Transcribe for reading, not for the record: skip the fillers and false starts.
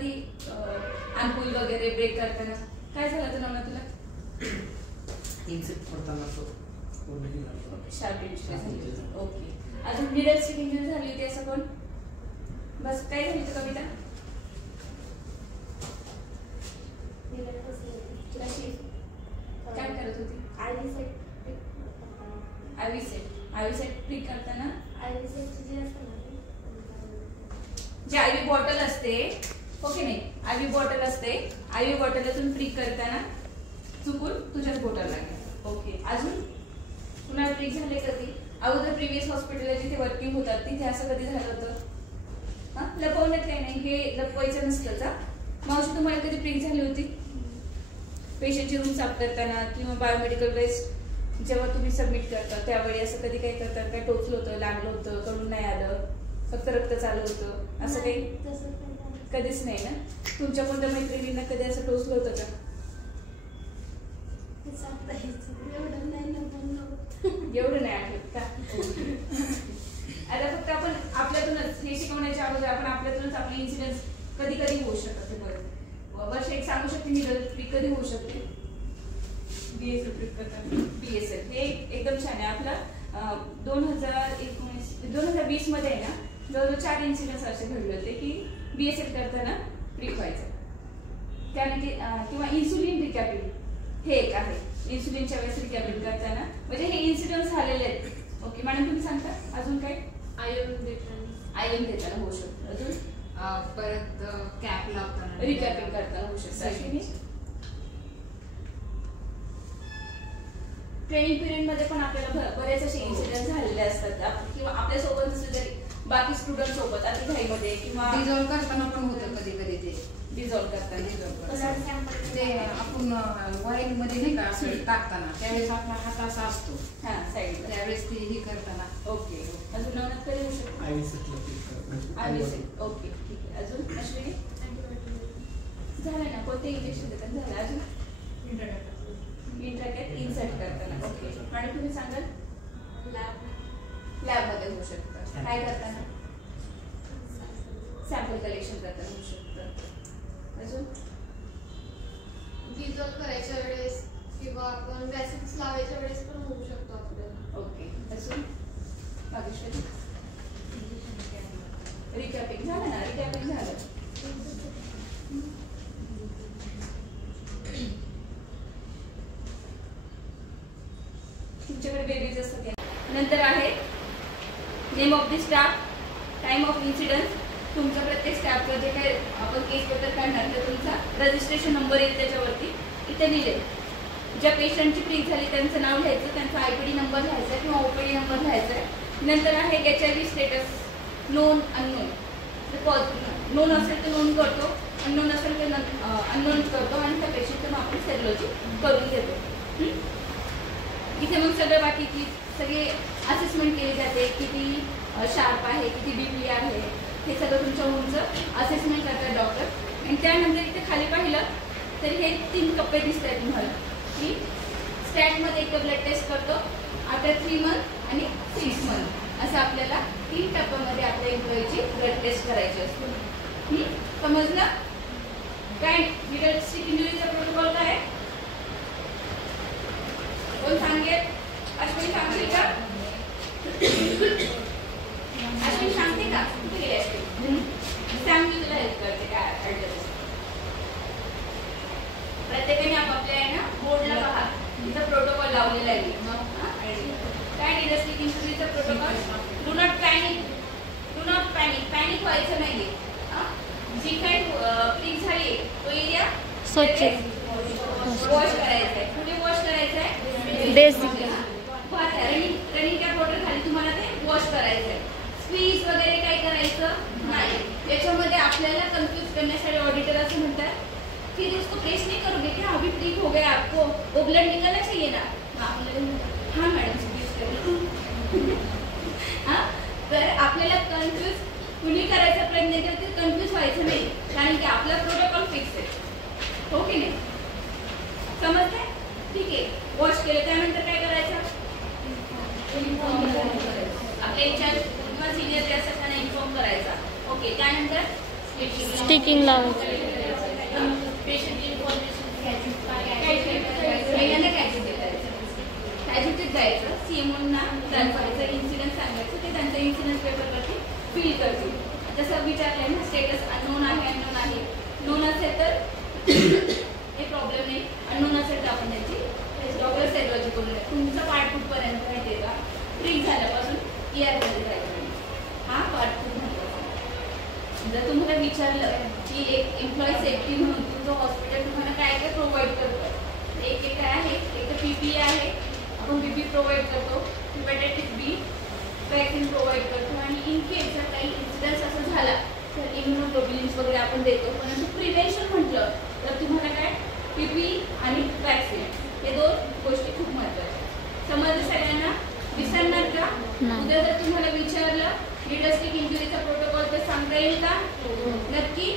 अँपूल वगैरे ब्रेक करताना काय झालं होतं ना तुला? इन्सेक्ट पडताना शार्प इंजुरी झाली. ओके. अजून निडल स्टिक इंजुरी झाली होती असं कोण? बस काय झाली होती कविता? कशी काय करत होती? आयव्ही प्रिक करताना जी आयव्ही बॉटल असते, ओके नाही, आयव्ही बॉटल असते, आयव्ही बॉटलातून प्रिक करताना चुकून तुझ्याच बोटाला लागेल. ओके. अजून पुन्हा प्रिक झाले कधी? अगोदर प्रिव्हियस हॉस्पिटलला जिथे वर्किंग होतात तिथे असं कधी झालं होतं? हा, लपवण्यात काही नाही, हे लपवायचं नसतंच. मावशी तुम्हाला कधी प्रिक झाली होती? पेशंटची रूम साफ करताना किंवा बायोमेडिकल वेस्ट जेव्हा तुम्ही सबमिट करता त्यावेळी असं कधी काही करतात काय? टोचलं होतं, लागलं होतं, कळून नाही आलं, फक्त रक्त चालू होतं, असं काही कधीच नाही ना? तुमच्या कोणत्या मैत्रिणींना कधी असं टोचलं होतं का? एवढं नाही आठवत का? आता फक्त आपण आपल्यातूनच हे शिकवण्याच्या अगोदर आपण आपल्यातूनच आपले इन्सिडेंट कधी कधी होऊ शकतात. ते बरं वर्ष एक सांगू शकते निडल प्रिक कधी होऊ शकते? बीएसएल प्रिक करताना. बीएसएल हे एकदम छान आहे. आपला 2020 मध्ये आहे ना, जवळजवळ 4 इन्सिडेंट्स असे घडले होते की बीएसएल करताना प्रिक व्हायचं. त्यानंतर किंवा इन्सुलिन रिकॅपिंग हे एक आहे. इन्सुलिनच्या वेळेस रिकॅपिंग करताना म्हणजे हे इन्सिडेंट झालेले आहेत. ओके मॅडम तुम्ही सांगता अजून काय? आयएम देताना होऊ शकतं. अजून परत कॅप लावताना रिकॅपिंग करताना होऊ शकतं. ट्रेनिंग पिरियड मध्ये पण आपल्याला बरेच असे इन्सिडेंट झालेले असतात किंवा आपल्या सोबत नसले तरी बाकी स्टुडंट सोबत आता घाईमध्ये किंवा डिझॉल्व करताना पण होतं कधी कधी. ते डिझॉल्व करताना ते आपण वाईल मध्ये नाही का असं टाकताना त्यावेळेस आपला हात असा असतो हा साईड त्यावेळेस ते हे करताना. ओके. अजून नवनाथ कधी होऊ शकतो? ओके ठीक आहे. अजून अश्विनी झालं ना? कोणते इंजेक्शन देतात? झालं. अजून इंट्राकॅट इन्सर्ट करताना. ओके. आणि तुम्ही सांगाल? लॅब मध्ये होऊ शकतं. काय करताना? सॅम्पल कलेक्शन करताना होऊ शकतं. अजून डिझॉल्व करायच्या वेळेस किंवा आपण वॅक्सिन्स लावायच्या वेळेस पण होऊ शकतो आपल्याला. ओके. अजून भाग्यश्री रिकॅपिंग झालं ना? रिकॅपिंग झालं. तुमच्याकडे बेबीज असतात. नंतर आहे name of the staff, time of incidence. तुमचं प्रत्येक स्टाफचं जे काही आपण केस पेपर काढणार ते तुमचा रजिस्ट्रेशन नंबर येईल त्याच्यावरती इथे लिहिलेल. ज्या पेशंटची प्रिक झाली त्यांचं नाव लिहायचं, त्यांचा आयपीडी नंबर लिहायचा किंवा ओपीडी नंबर लिहायचा. नंतर आहे HIV status, non unknown. Non असेल तर नोंद करतो, अननोन असेल तर अननोन करतो आणि त्या पेशंटचं आपण सेरोलॉजी करून घेतो. इथे मग सगळं बाकीची सगळे असेसमेंट केली जाते, किती शार्प आहे, किती बीपी आहे, हे सगळं तुमच्या होमचं असेसमेंट करतात डॉक्टर. आणि त्यानंतर इथे खाली पाहिलं तर हे 3 कप्पे दिसत आहेत तुम्हाला की स्टॅटमध्ये एक ब्लड टेस्ट करतो आफ्टर 3 मंथ आणि 6 मंथ असं आपल्याला 3 टप्प्यामध्ये आपल्या एम्प्लॉईची ब्लड टेस्ट करायची असते. समजलं? काय निडल स्टिक इंजुरीचा प्रोटोकॉल काय आहे? कोण सांगेल? अश्विनी सांगते का? अश्विनी सांगते का? कुठे गेली अश्विनी? सांग मी तुला हेल्प करते. काय अडचण? प्रत्येकाने आपापल्या आहे ना बोर्डला पहा, तिथं प्रोटोकॉल लावलेला आहे. काय निडल स्टिक इंजुरीचा protocol? Do not panic. Panic व्हायचं नाहीये. जी काही प्रिक झाली तो एरिया स्वच्छ वॉश करायचा आहे. कुठे वॉश करायचं आहे? बेसिक रनिंग कॅप वॉटर खाली तुम्हाला ते वॉश करायचं आहे. स्क्वीज वगैरे काय करायचं नाही. त्याच्यामध्ये आपल्याला कन्फ्यूज करण्यासाठी ऑडिटर असं म्हणतात कि उसको प्रेस नहीं करोगे क्या? अभी प्रिक हो गया आपको, वो ब्लड निकलना चाहिए ना. हाँ मॅडम स्क्वीज करेल. हाँ तर आपल्याला कन्फ्यूज कुणी करायचा प्रयत्न करते, कन्फ्यूज व्हायचं नाही कारण की आपला प्रोटोकॉल फिक्स आहे. हो की नाही? समजतंय? ठीक आहे. वॉश केलं त्यानंतर काय करायचं? आपल्या इन्चार्ज किंवा सिनियर जे असतात त्यांना इन्फॉर्म करायचा. ओके. त्यानंतर स्टिकिंग लावायचं. पहिल्यांदा कॅज्युटीत जायचं, सीएमओना दाखवायचं, इन्सिडेंट सांगायचं, ते त्यांचा इन्सिडेंट पेपरवरती फिल करतील. जसं विचारलंय ना, स्टेटस अननोन आहे, नोन असेल तर काही प्रॉब्लेम नाही, अननोन असेल तर आपण त्याची डॉक्टर सायकॉलॉजी करून तुमचा पार्ट कुठपर्यंत माहिती आहे का, ट्रिक झाल्यापासून ईआरमध्ये जायचं. हा पार्ट खूप महत्त्वाचा. जर तुम्हाला विचारलं की एक एम्प्लॉई सेफ्टी म्हणून तुमचं हॉस्पिटल तुम्हाला काय काय प्रोव्हाइड करतं, एक काय आहे, एक तर PPE आहे, आपण PPE प्रोव्हाइड करतो, हेपॅटायटिस B वॅक्सिन प्रोव्हाइड करतो, आणि इन केस जर काही इन्सिडन्स असं झाला तर इम्युनोग्लोबिन्स वगैरे आपण देतो. परंतु प्रिव्हेन्शन म्हटलं तर तुम्हाला काय, PPE आणि वॅक्सिन हे 2 गोष्टी खूप महत्त्वाच्या. समजलं सगळ्यांना? विसरणार का? उद्या जर तुम्हाला विचारलं लीडरशिप इंजुरीचा प्रोटोकॉल तर सांगता येईल का? नक्की